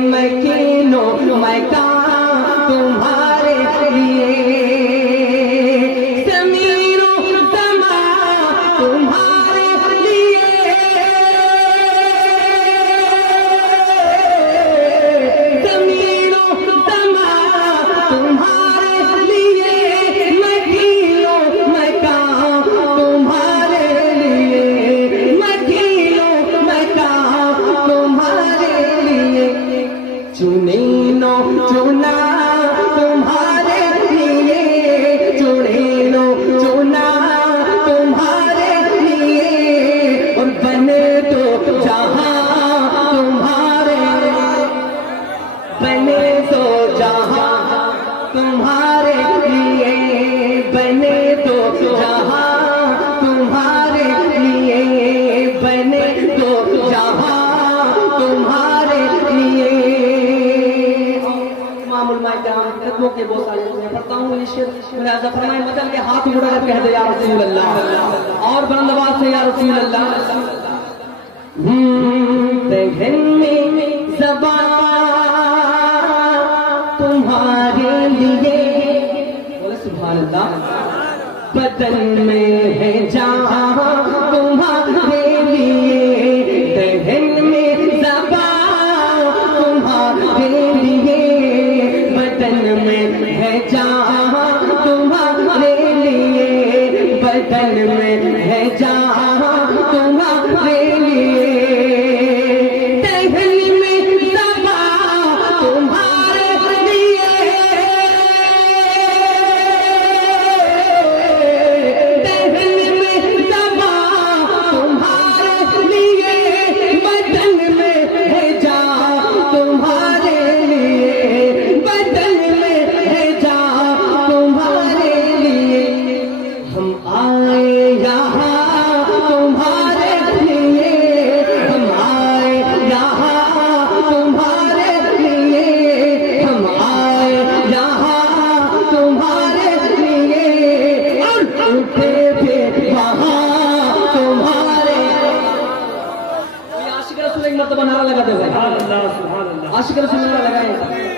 मैं कीनो मैं काम तुम्हारे लिए, ज़मीनो समा तुम्हारे लिए, ज़मीनो समा तुम्हारे लिए, मैं कीनो मैं काम तुम्हारे लिए, मैं कीनो मैं काम तुम्हारे लिए, चुनीनो चुना तुम्हारे लिए, चुनीनो चुना तुम्हारे लिए, और बने तो जहां तुम्हारे, बने तो जहां तुम्हारे लिए, बने तो जहां तुम्हारे लिए, बने तो जहां तुम्हारे लिए। खत्मों के बहुत सारे मैं पढ़ता हूँ ये शेर, लिहाजा फरमाए मचल के हाथ उड़ाकर कह दे या रसूल अल्लाह, और बुलंद आवाज से या रसूल अल्लाह। दहन में ज़बान तुम्हारे लिए, बोले सुभान अल्लाह, बदन में है जान तुम्हारे लिए, दहन में ज़बान तुम्हारे लिए, बदन में है जान तुम्हारे लिए, बदन में है जान तुम्हारे लिए, दहन में ज़बान तुम्हारे लिए, दहन में ज़बान तुम्हारे लिए, बदन में है जान तुम्हारे लिए, बदन में है जान तुम्हारे लिए, हम आए यहाँ तुम्हारे लिए, हम आए यहाँ तुम्हारे लिए, हम आए यहाँ तुम्हारे लिए, और उठे थे वहाँ तुम्हारे। आशिक रसूल एक मर्तबा नारा लगाते हुए, आशिक रसूल नारा लगाए।